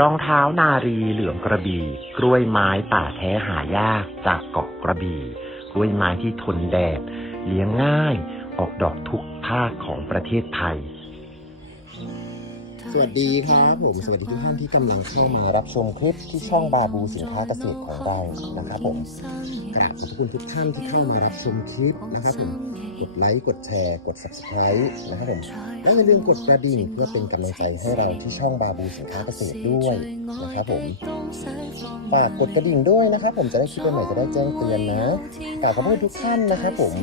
รองเท้านารีเหลืองกระบี่ กล้วยไม้ป่าแท้หายากจากเกาะกระบี่ กล้วยไม้ที่ทนแดด เลี้ยงง่าย ออกดอกทุกภาคของประเทศไทย วัสดีครับผมสวัสดีทุกท่านที่กำลังเข้ามารับชมคลิปที่ช่องบาบูสินค้าเกษตรของเรานะครับผมกราบขอบคุณทุกท่านที่เข้ามารับชมคลิปนะครับผมกดไลค์กดแชร์ กด subscribe นะครับผมและอย่าลืมกดกระดิ่งเพื่อเป็นกำลังใจให้เราที่ช่องบาบูสินค้าเกษตรด้วยนะครับผมฝากกดกระดิ่งด้วยนะครับผมจะได้คลิปใหม่ๆจะได้แจ้งเตือนนะฝากขอบคุณทุกท่านนะครับผม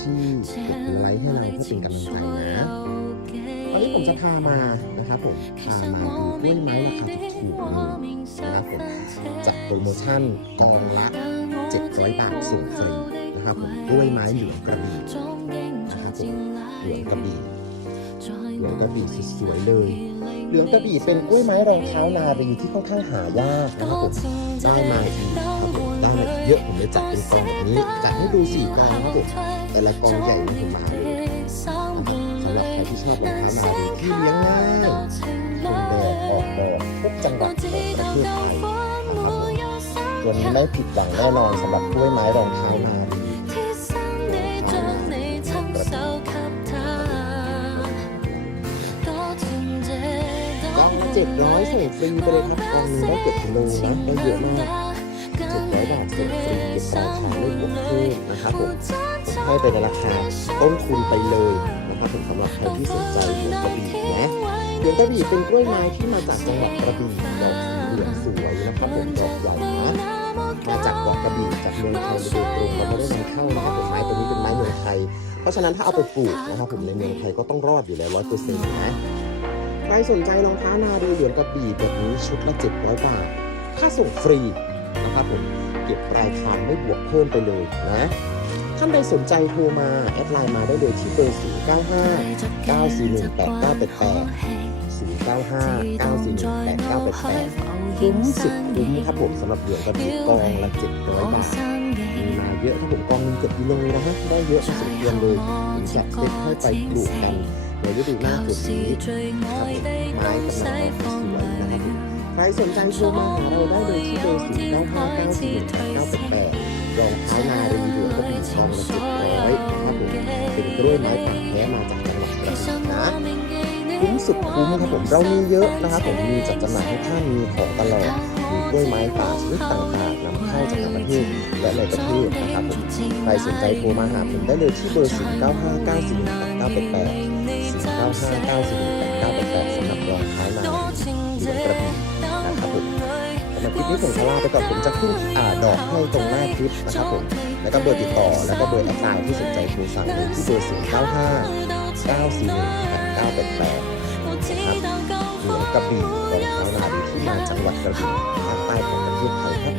ที่กดไลค์ให้เราเพื่อเป็นกำลังใจนะ ผมจะพามานะครับผมพามาดูกล้วยไม้ราคาถูกๆนะครับผมจากโปรโมชั่นกองละ 700 บาทส่งฟรีนะครับผมกล้วยไม้เหลืองกระบี่นะครับผมหลืองกระบี่หลืองกระบี่สวยๆเลยเหลืองกระบี่เป็นกล้วยไม้รองเท้านารีที่ค่อนข้างหายากนะครับผมได้มาอีกครับผมได้มาเยอะผมเลยจัดเป็นกองแบบนี้จัดให้ดูสี่กองนะครับผมแต่ละกองใหญ่นี่ผมมาเลยสำหรับใครที่ชอบรองเท้านารีที่เลี้ยงง่ายทนแดดออกดอกทุกจังหวัดของประเทศไทยนะครับตัวนี้ไม่ผิดหวังแน่นอนสำหรับกล้วยไม้รองเท้านารีกองละเจ็ดร้อยส่งฟรีไปเลยครับกองนึงได้เกือบกิโลนะได้เยอะมากเจ็ดร้อยบาทส่งฟรีเก็บปลายทางไม่บวกเพิ่มนะครับผมผมให้ไปในราคาต้นทุนไปเลย ที่สนใจเหลืองกระบี่นะเหลืองกระบี่เป็นกล้วยไม้ที่มาจากจังหวัดกระบี่ดอกสีเหลืองสวยนะครับผมดอกใหญ่นะมาจากเกาะกระบี่จากเมืองไทยโดยตรงเราไม่ได้นำเข้านะครับผมไม้ตัวนี้เป็นไม้เมืองไทย เพราะฉะนั้นถ้าเอาไปปลูกนะครับผมในเมืองไทยก็ต้องรอดอยู่แล้วร้อยเปอร์เซ็นต์นะใครสนใจรองเท้านาดูเหลืองกระบี่แบบนี้ชุดละ700บาทค่าส่งฟรีนะครับผมเก็บปลายทางไม่บวกเพิ่มไปเลยนะ ท่านใดสนใจโทรมา แอดไลน์มาได้เลยที่เบอร์ 095 941 8988 095 941 8988คุ้มสุดคุ้มครับผมสำหรับเหลืองกระบี่กองละ700บาทมีมาเยอะครับผมกองนึงเกือบกิโลนะฮะได้เยอะพอสมควรเลยผมจะเซ็ตให้ไปปลูกกันในฤดูหน้าฝนนี้ไม้กำลังออกสวยนะครับใครสนใจโทรมาหาเราได้เลยที่เบอร์0 9 5 9 4 9 8 8 เป็นกล้วยไม้ป่าแท้มาจากจังหวัดกระบี่นะคุ้มสุดคุ้มครับผมเรามีเยอะนะครับผมมีจัดจำหน่ายให้ท่านมีของตลอดมีกล้วยไม้ป่าชนิดต่างๆนำเข้าจากต่างประเทศและในประเทศนะครับผมใครสนใจโทรมาหาผมได้เลยที่เบอร์ 0 9 5 9 4 1 8 9 8 8 0 9 5 9 4 1 8 9 8 8สำหรับรองท้านาเหลืองกระบี่นะครับผมสำหรับคลิปนี้ผมขอลาไปก่อนผมจะขึ้นอ่าดอกให้ตรงหน้าคลิปนะครับผม แล้วก็เบอร์ติดต่อ แล้วก็เบอร์แอดไลน์ที่สนใจโทรสั่งเลยที่เบอร์0 9 5 9 4 1 8 9 8 8นะครับเหรือกระบี่ของเท้านาดีที่มาจังหวัดกระบี่ภาคใต้ของประเทศไทยครับ